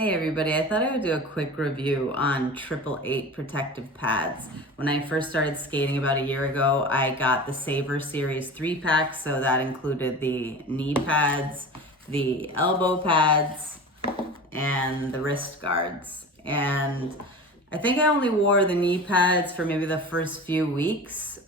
Hey everybody, I thought I would do a quick review on 888 protective pads. When I first started skating about a year ago, I got the Saver Series 3-pack, so that included the knee pads, the elbow pads, and the wrist guards. And I think I only wore the knee pads for maybe the first few weeks.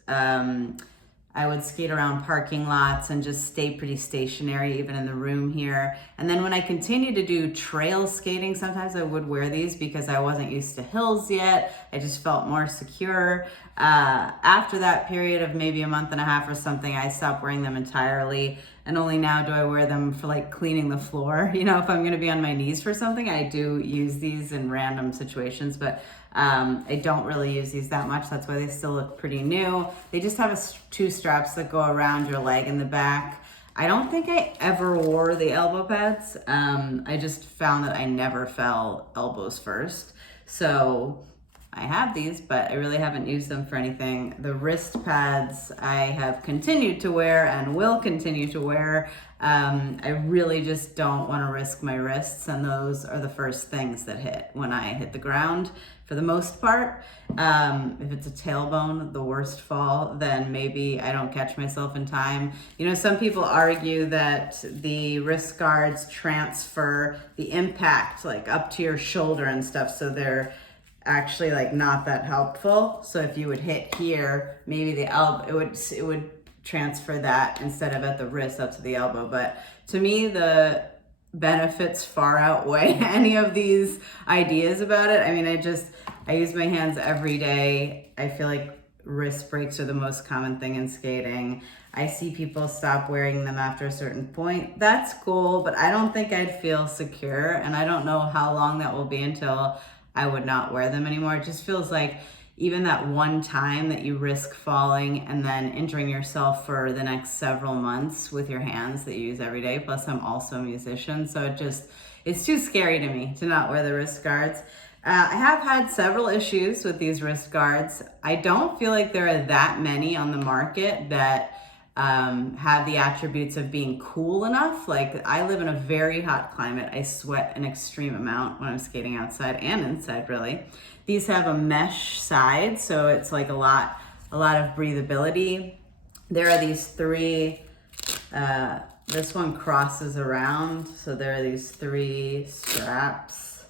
I would skate around parking lots and just stay pretty stationary, even in the room here. And then when I continued to do trail skating, sometimes I would wear these because I wasn't used to hills yet. I just felt more secure. After that period of maybe a month and a half or something, I stopped wearing them entirely. And only now do I wear them for like cleaning the floor. You know, if I'm gonna be on my knees for something, I do use these in random situations, but I don't really use these that much. That's why they still look pretty new. They just have two straps that go around your leg in the back. I don't think I ever wore the elbow pads. I just found that I never fell elbows first. So I have these, but I really haven't used them for anything. The wrist pads I have continued to wear and will continue to wear. I really just don't want to risk my wrists, and those are the first things that hit when I hit the ground for the most part. If it's a tailbone, the worst fall, then maybe I don't catch myself in time. You know, some people argue that the wrist guards transfer the impact like up to your shoulder and stuff, so they're actually like not that helpful. So if you would hit here, maybe the elbow, it would transfer that instead of at the wrist up to the elbow. But to me, the benefits far outweigh any of these ideas about it. I mean, I use my hands every day. I feel like wrist breaks are the most common thing in skating. I see people stop wearing them after a certain point. That's cool, but I don't think I'd feel secure, and I don't know how long that will be until I would not wear them anymore. It just feels like even that one time that you risk falling and then injuring yourself for the next several months with your hands that you use every day. Plus I'm also a musician, so it's too scary to me to not wear the wrist guards. I have had several issues with these wrist guards. I don't feel like there are that many on the market that have the attributes of being cool enough. Like, I live in a very hot climate. I sweat an extreme amount when I'm skating outside and inside, really. These have a mesh side, so it's like a lot of breathability. There are these three, this one crosses around, so there are these three straps.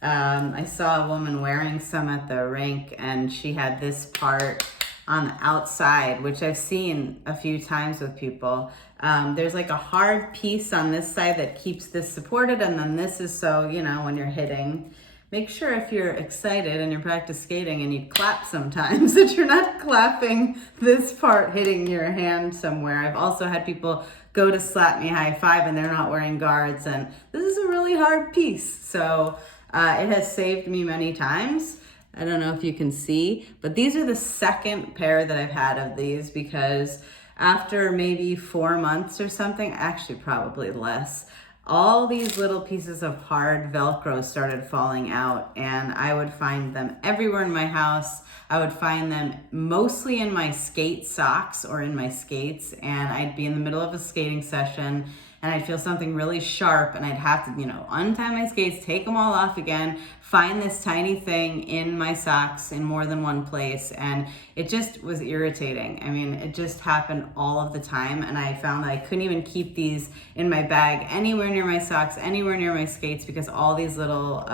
I saw a woman wearing some at the rink, and she had this part on the outside, which I've seen a few times with people. There's like a hard piece on this side that keeps this supported, and then this is so, you know, when you're hitting, make sure if you're excited and you're practice skating and you clap sometimes that you're not clapping this part hitting your hand somewhere. I've also had people go to slap me high five and they're not wearing guards, and this is a really hard piece. So it has saved me many times. I don't know if you can see, but these are the second pair that I've had of these, because after maybe 4 months or something, actually probably less, all these little pieces of hard Velcro started falling out, and I would find them everywhere in my house. I would find them mostly in my skate socks or in my skates, and I'd be in the middle of a skating session and I'd feel something really sharp, and I'd have to, you know, untie my skates, take them all off again, find this tiny thing in my socks in more than one place, and it just was irritating. I mean, it just happened all of the time, and I found that I couldn't even keep these in my bag anywhere near my socks, anywhere near my skates, because all these little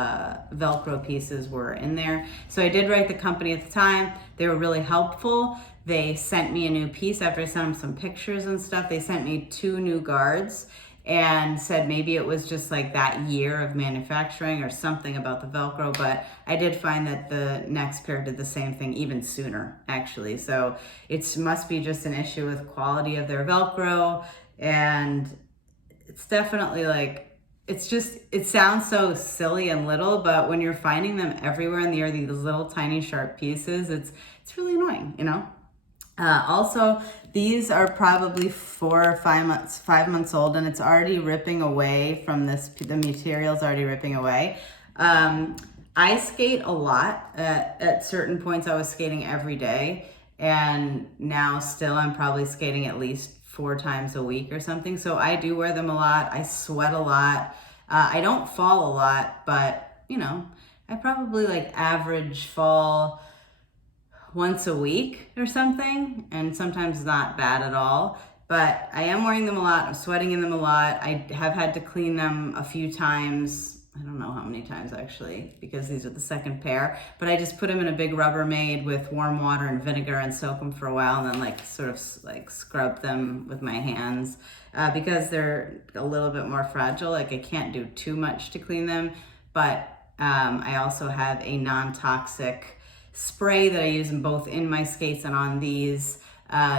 Velcro pieces were in there. So I did write the company at the time. They were really helpful. They sent me a new piece after I sent them some pictures and stuff. They sent me 2 new guards and said maybe it was just like that year of manufacturing or something about the Velcro, but I did find that the next pair did the same thing even sooner, actually. So it must be just an issue with quality of their Velcro, and it's definitely like, it sounds so silly and little, but when you're finding them everywhere and they're these little tiny sharp pieces, it's really annoying, you know? Also, these are probably 4 or 5 months old, and it's already ripping away from this, the material's already ripping away. I skate a lot. At certain points I was skating every day, and now still I'm probably skating at least 4 times a week or something. So I do wear them a lot. I sweat a lot. I don't fall a lot, but you know, I probably like average fall once a week or something, and sometimes not bad at all. But I am wearing them a lot. I'm sweating in them a lot. I have had to clean them a few times. I don't know how many times actually, because these are the second pair. But I just put them in a big Rubbermaid with warm water and vinegar and soak them for a while, and then like sort of like scrub them with my hands because they're a little bit more fragile. Like I can't do too much to clean them, but I also have a non-toxic spray that I use in both in my skates and on these,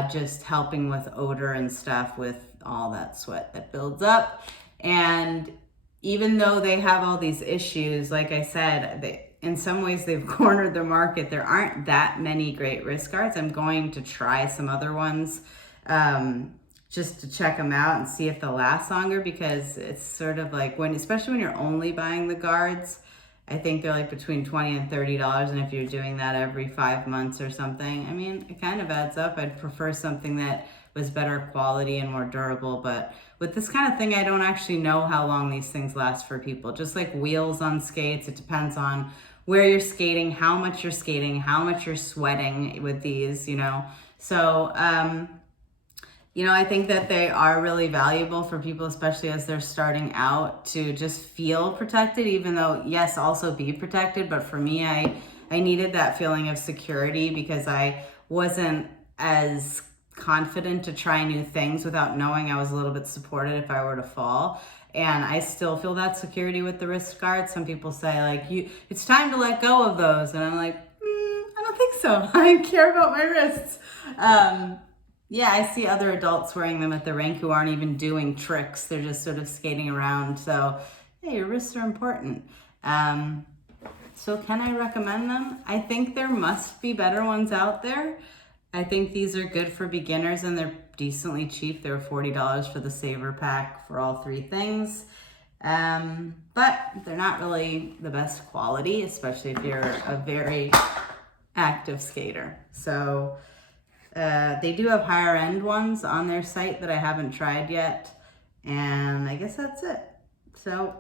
just helping with odor and stuff with all that sweat that builds up. And even though they have all these issues, like I said, in some ways they've cornered the market. There aren't that many great wrist guards. I'm going to try some other ones just to check them out and see if they'll last longer, because it's sort of like especially when you're only buying the guards, I think they're like between $20 and $30, and if you're doing that every 5 months or something, I mean, it kind of adds up. I'd prefer something that was better quality and more durable, but with this kind of thing, I don't actually know how long these things last for people. Just like wheels on skates, it depends on where you're skating, how much you're sweating with these, you know. So, you know, I think that they are really valuable for people, especially as they're starting out, to just feel protected, even though, yes, also be protected. But for me, I needed that feeling of security because I wasn't as confident to try new things without knowing I was a little bit supported if I were to fall. And I still feel that security with the wrist guards. Some people say, like, it's time to let go of those. And I'm like, I don't think so. I care about my wrists. Yeah, I see other adults wearing them at the rink who aren't even doing tricks. They're just sort of skating around. So, hey, your wrists are important. So can I recommend them? I think there must be better ones out there. I think these are good for beginners and they're decently cheap. They're $40 for the Saver pack for all three things. But they're not really the best quality, especially if you're a very active skater. So they do have higher end ones on their site that I haven't tried yet. And I guess that's it. So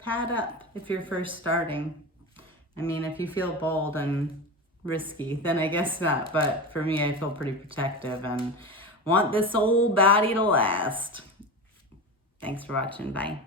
pad up if you're first starting. I mean, if you feel bold and risky, then I guess not. But for me, I feel pretty protective and want this old body to last. Thanks for watching. Bye.